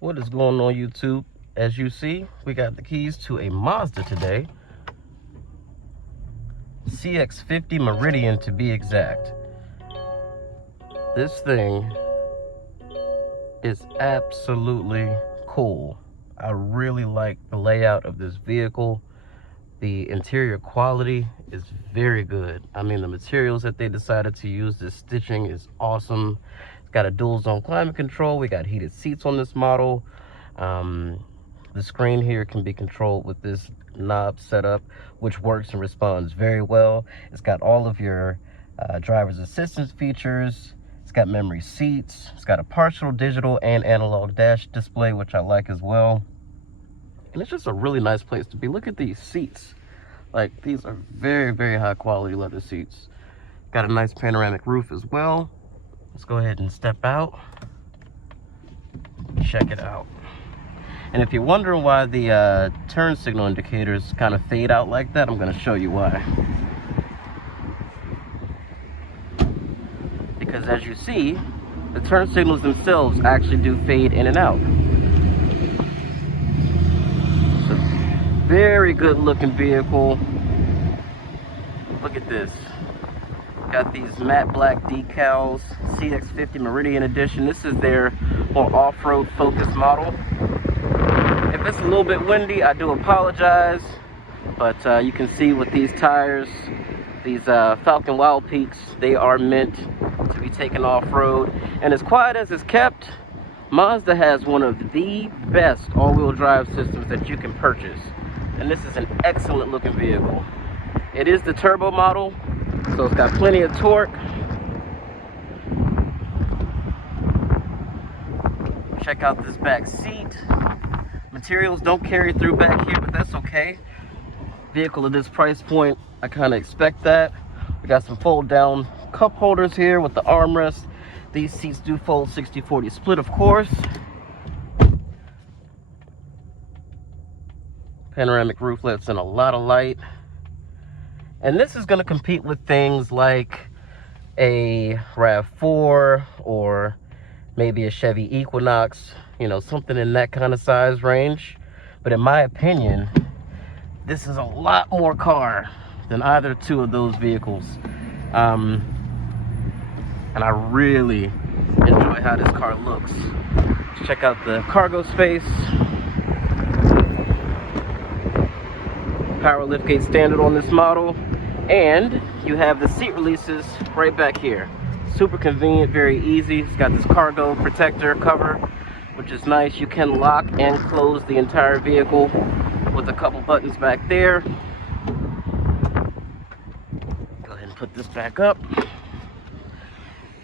What is going on, YouTube? As you see, we got the keys to a Mazda today. CX-50 Meridian to be exact. This thing is absolutely cool. I really like the layout of this vehicle. The interior quality is very good. I mean, the materials that they decided to use, this stitching is awesome. It's got a dual zone climate control. We got heated seats on this model. The screen here can be controlled with this knob setup, which works and responds very well. It's got all of your driver's assistance features. It's got memory seats. It's got a partial digital and analog dash display, which I like as well. And it's just a really nice place to be. Look at these seats. Like, these are very, very high quality leather seats. Got a nice panoramic roof as well. Let's go ahead and step out. Check it out. And if you're wondering why the turn signal indicators kind of fade out like that, I'm going to show you why. Because as you see, the turn signals themselves actually do fade in and out. It's a very good looking vehicle. Look at this. Got these matte black decals, CX-50 Meridian edition. This is their more off-road focused model. If it's a little bit windy, I do apologize, but you can see with these tires, these Falcon Wild Peaks, they are meant to be taken off-road. And as quiet as it's kept, Mazda has one of the best all-wheel drive systems that you can purchase. And this is an excellent looking vehicle. It is the turbo model, so it's got plenty of torque. Check out this back seat. Materials don't carry through back here, but that's okay. Vehicle at this price point, I kind of expect that. We got some fold down cup holders here with the armrest. These seats do fold 60-40 split, of course. Panoramic roof lets in a lot of light. And this is going to compete with things like a RAV4 or maybe a Chevy Equinox, you know, something in that kind of size range. But in my opinion, this is a lot more car than either two of those vehicles. And I really enjoy how this car looks. Let's check out the cargo space. Power liftgate standard on this model. And you have the seat releases right back here. Super convenient, very easy. It's got this cargo protector cover, which is nice. You can lock and close the entire vehicle with a couple buttons back there. Go ahead and put this back up.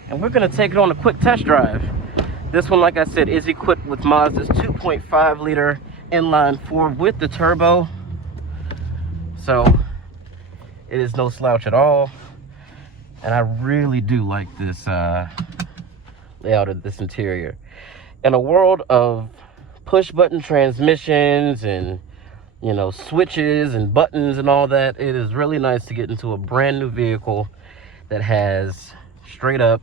And we're gonna take it on a quick test drive. This one, like I said, is equipped with Mazda's 2.5 liter inline four with the turbo. So it is no slouch at all. And I really do like this layout of this interior. In a world of push button transmissions and, you know, switches and buttons and all that, it is really nice to get into a brand new vehicle that has straight up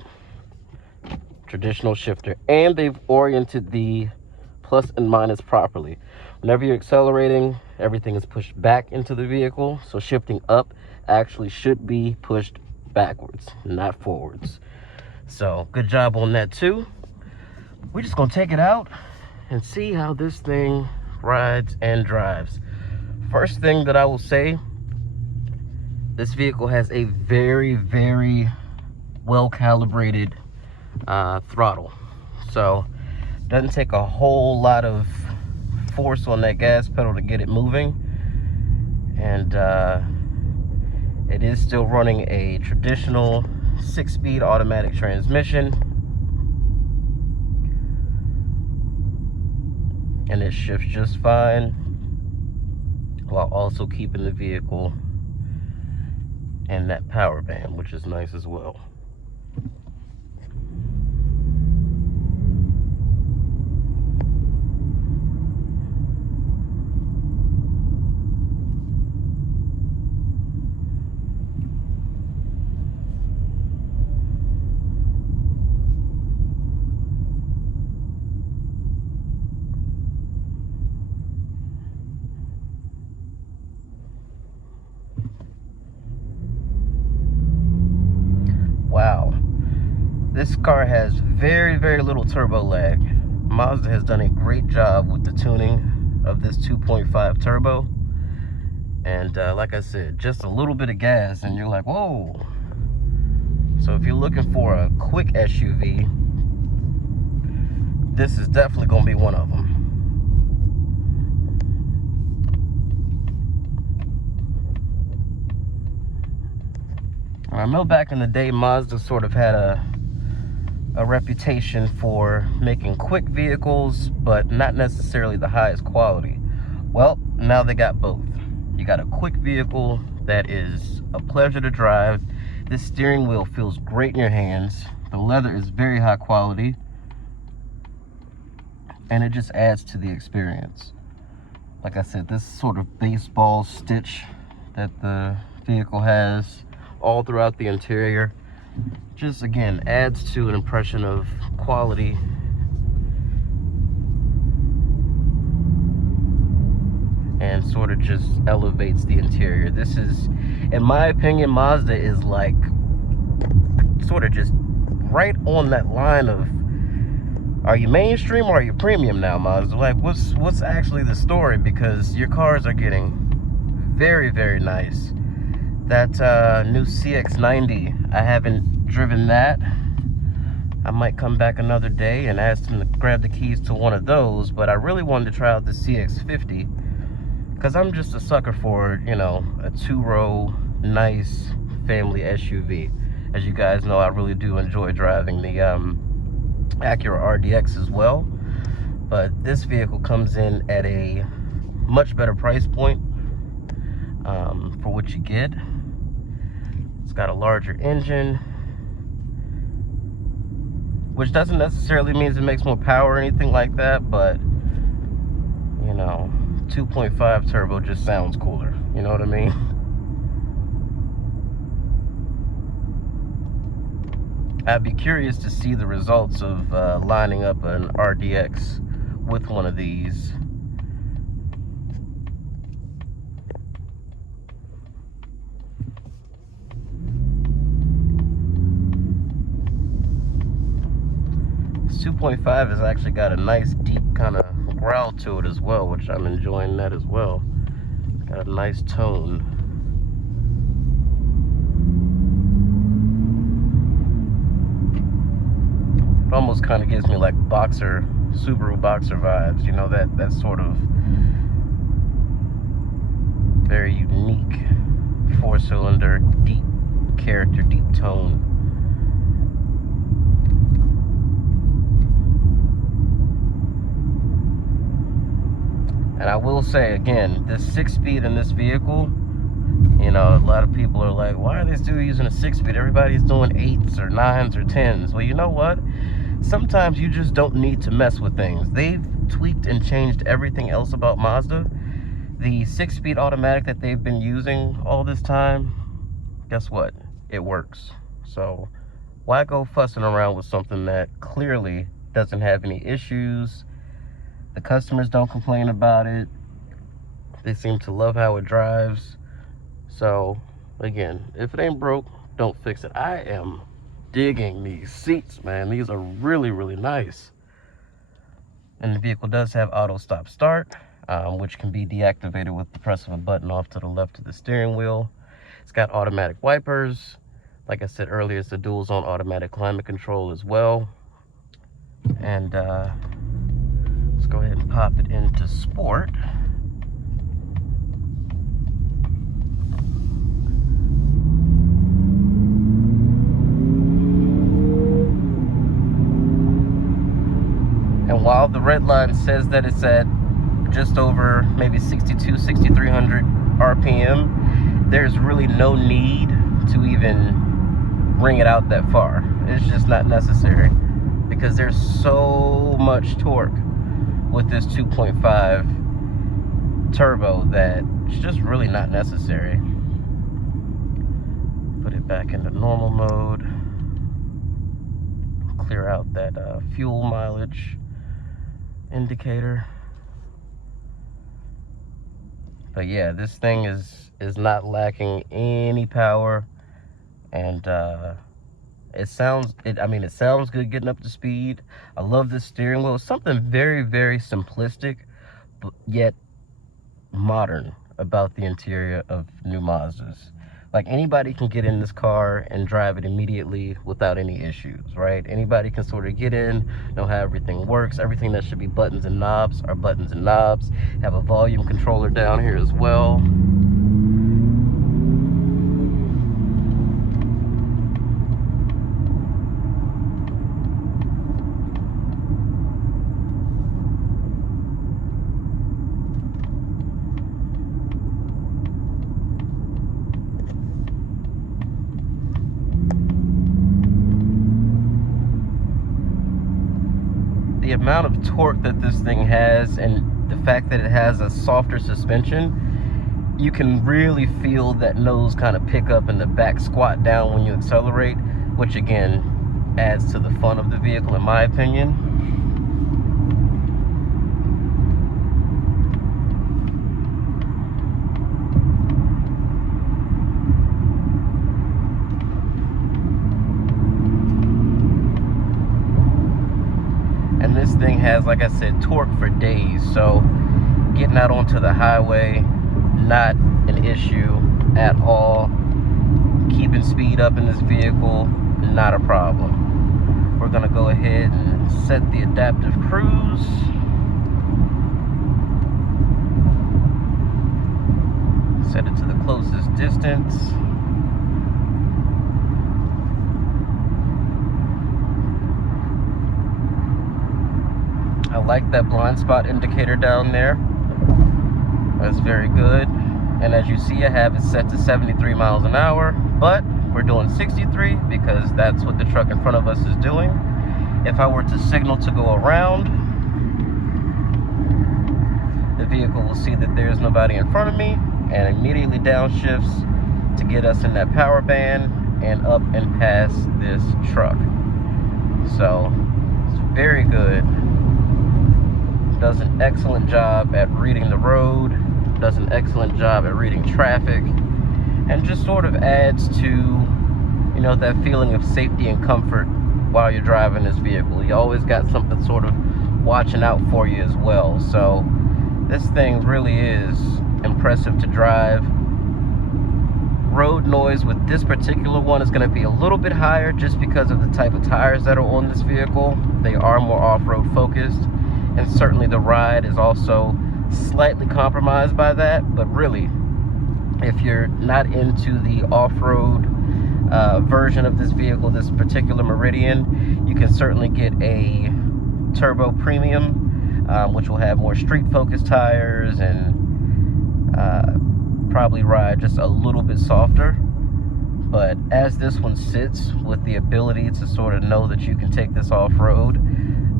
traditional shifter. And they've oriented the plus and minus properly. Whenever you're accelerating, everything is pushed back into the vehicle. So shifting up actually should be pushed backwards, not forwards. So good job on that too. We're just gonna take it out and see how this thing rides and drives. First thing that I will say, this vehicle has a very, very well calibrated throttle. So doesn't take a whole lot of force on that gas pedal to get it moving. And it is still running a traditional 6-speed automatic transmission. And it shifts just fine while also keeping the vehicle in that power band, which is nice as well. this car has very, very little turbo lag. Mazda has done a great job with the tuning of this 2.5 turbo. And like I said, just a little bit of gas and you're like, whoa. So if you're looking for a quick SUV, this is definitely going to be one of them. I know back in the day, Mazda sort of had a reputation for making quick vehicles, but not necessarily the highest quality. Well, now they got both. You got a quick vehicle that is a pleasure to drive. This steering wheel feels great in your hands. The leather is very high quality, and it just adds to the experience. Like I said, this sort of baseball stitch that the vehicle has all throughout the interior just again adds to an impression of quality and sort of just elevates the interior. This is, in my opinion, Mazda is like sort of just right on that line of, are you mainstream or are you premium now, Mazda? Like, what's actually the story? Because your cars are getting very, very nice. That new CX-90, I haven't driven that. I might come back another day and ask them to grab the keys to one of those, but I really wanted to try out the CX-50 because I'm just a sucker for, you know, a two-row, nice family SUV. As you guys know, I really do enjoy driving the Acura RDX as well, but this vehicle comes in at a much better price point for what you get. It's got a larger engine, which doesn't necessarily mean it makes more power or anything like that, but you know, 2.5 turbo just sounds cooler, you know what I mean? I'd be curious to see the results of lining up an RDX with one of these. This 2.5 has actually got a nice deep kind of growl to it as well, which I'm enjoying that as well. It's got a nice tone. It almost kind of gives me like Subaru Boxer vibes, you know, that sort of very unique four-cylinder, deep character, deep tone. And I will say again, this 6-speed in this vehicle, you know, a lot of people are like, why are they still using a 6-speed? Everybody's doing 8s or 9s or 10s. Well, you know what? Sometimes you just don't need to mess with things. They've tweaked and changed everything else about Mazda. The 6-speed automatic that they've been using all this time, guess what? It works. So why go fussing around with something that clearly doesn't have any issues? The customers don't complain about it. They seem to love how it drives. So again, if it ain't broke, don't fix it. I am digging these seats, man. These are really, really nice. And the vehicle does have auto stop start, which can be deactivated with the press of a button off to the left of the steering wheel. It's got automatic wipers. Like I said earlier, it's a dual zone automatic climate control as well. And let's go ahead and pop it into sport. And while the red line says that it's at just over maybe 6,300 RPM, there's really no need to even bring it out that far. It's just not necessary because there's so much torque with this 2.5 turbo that it's just really not necessary. Put it back into normal mode. Clear out that fuel mileage indicator. But yeah, this thing is not lacking any power, and I mean, it sounds good getting up to speed. I love this steering wheel. It's something very, very simplistic, but yet modern about the interior of new Mazdas. Like, anybody can get in this car and drive it immediately without any issues, right? Anybody can sort of get in, know how everything works. Everything that should be buttons and knobs are buttons and knobs. Have a volume controller down here as well. The amount of torque that this thing has, and the fact that it has a softer suspension, you can really feel that nose kind of pick up and the back squat down when you accelerate, which again adds to the fun of the vehicle, in my opinion. And this thing has, like I said, torque for days, so getting out onto the highway, not an issue at all. Keeping speed up in this vehicle, not a problem. We're gonna go ahead and set the adaptive cruise. Set it to the closest distance. I like that blind spot indicator down there. That's very good. And as you see, I have it set to 73 miles an hour, but we're doing 63 because that's what the truck in front of us is doing. If I were to signal to go around, the vehicle will see that there's nobody in front of me and immediately downshifts to get us in that power band and up and past this truck. So it's very good. Does an excellent job at reading the road, does an excellent job at reading traffic, and just sort of adds to, you know, that feeling of safety and comfort while you're driving this vehicle. You always got something sort of watching out for you as well. So this thing really is impressive to drive. Road noise with this particular one is going to be a little bit higher just because of the type of tires that are on this vehicle. They are more off-road focused. And certainly the ride is also slightly compromised by that. But really, if you're not into the off-road version of this vehicle, this particular Meridian, you can certainly get a Turbo Premium, which will have more street-focused tires and probably ride just a little bit softer. But as this one sits, with the ability to sort of know that you can take this off-road,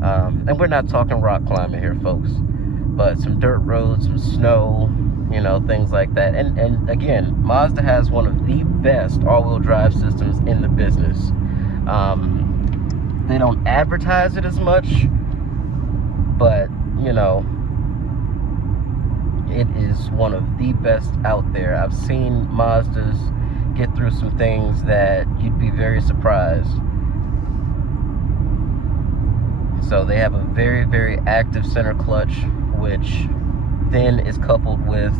and we're not talking rock climbing here, folks, but some dirt roads, some snow, you know, things like that. And again, Mazda has one of the best all-wheel drive systems in the business. They don't advertise it as much, but, you know, it is one of the best out there. I've seen Mazdas get through some things that you'd be very surprised. So they have a very, very active center clutch, which then is coupled with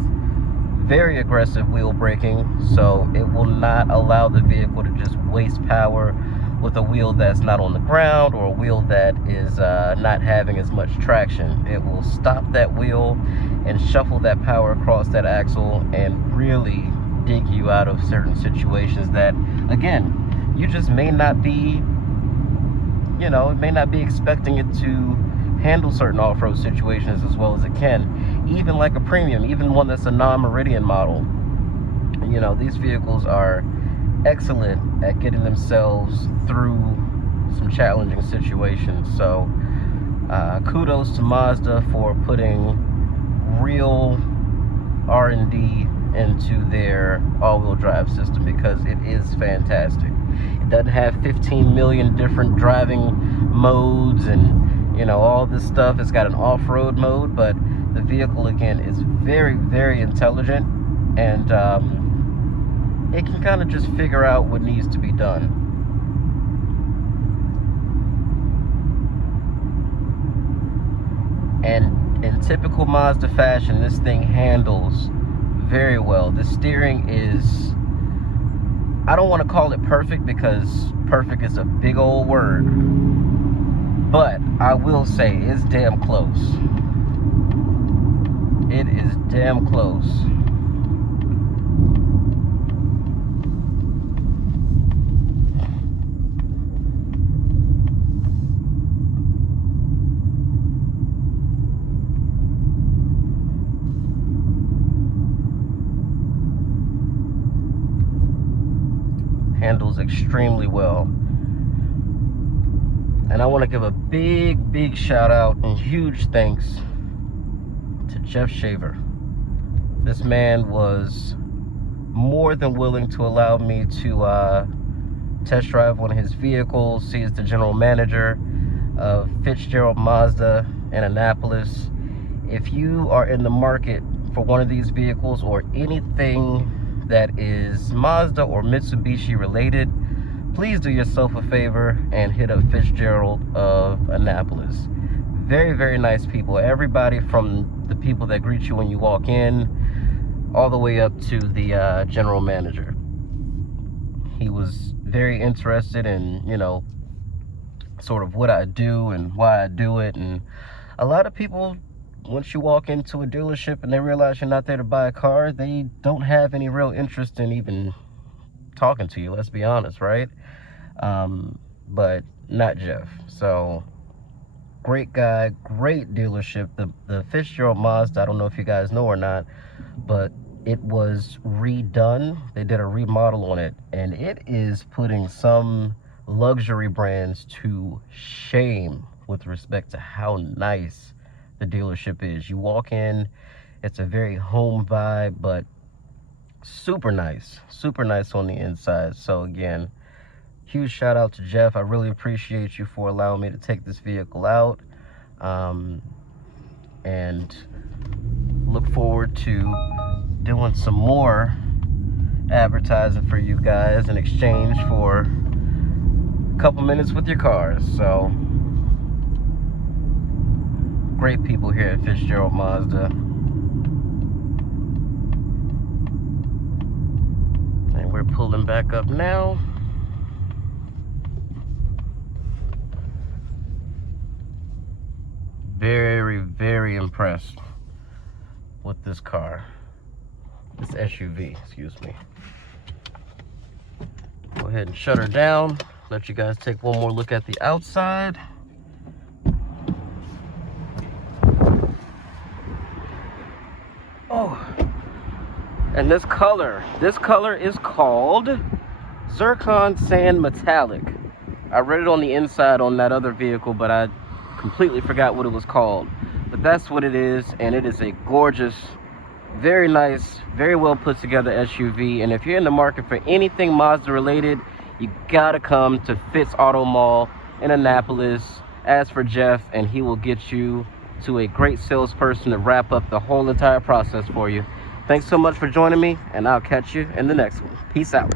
very aggressive wheel braking. So it will not allow the vehicle to just waste power with a wheel that's not on the ground or a wheel that is not having as much traction. It will stop that wheel and shuffle that power across that axle and really dig you out of certain situations that, again, you just may not be, you know, it may not be expecting it to handle certain off-road situations as well as it can. Even like a premium, even one that's a non-Meridian model. You know, these vehicles are excellent at getting themselves through some challenging situations. So kudos to Mazda for putting real R&D into their all-wheel drive system, because it is fantastic. It doesn't have 15 million different driving modes and, you know, all this stuff. It's got an off-road mode, but the vehicle, again, is very, very intelligent, and it can kind of just figure out what needs to be done. And in typical Mazda fashion, this thing handles very well. The steering is, I don't want to call it perfect because perfect is a big old word, but I will say it's damn close. It is damn close. Handles extremely well. And I want to give a big shout out and huge thanks to Jeff Shaver. This man was more than willing to allow me to test drive one of his vehicles. He is the general manager of Fitzgerald Mazda in Annapolis. If you are in the market for one of these vehicles or anything that is Mazda or Mitsubishi related, please do yourself a favor and hit up Fitzgerald of Annapolis. Very nice people. Everybody from the people that greet you when you walk in all the way up to the general manager. He was very interested in, you know, sort of what I do and why I do it. And a lot of people, once you walk into a dealership and they realize you're not there to buy a car, they don't have any real interest in even talking to you, let's be honest, right? But not Jeff. So great guy, great dealership. The Fitzgerald Mazda, I don't know if you guys know or not, but it was redone. They did a remodel on it, and it is putting some luxury brands to shame with respect to how nice the dealership is. You walk in, it's a very home vibe, but super nice on the inside. So again, huge shout out to Jeff. I really appreciate you for allowing me to take this vehicle out, and look forward to doing some more advertising for you guys in exchange for a couple minutes with your cars. So great people here at Fitzgerald Mazda. And we're pulling back up now. Very impressed with this car. This SUV, excuse me. Go ahead and shut her down. Let you guys take one more look at the outside. Oh, and this color is called Zircon Sand Metallic. I read it on the inside on that other vehicle, but I completely forgot what it was called. But that's what it is, and it is a gorgeous, very nice, very well put together SUV. And if you're in the market for anything Mazda related, you gotta come to Fitz Auto Mall in Annapolis. Ask for Jeff, and he will get you to a great salesperson to wrap up the whole entire process for you. Thanks so much for joining me, and I'll catch you in the next one. Peace out.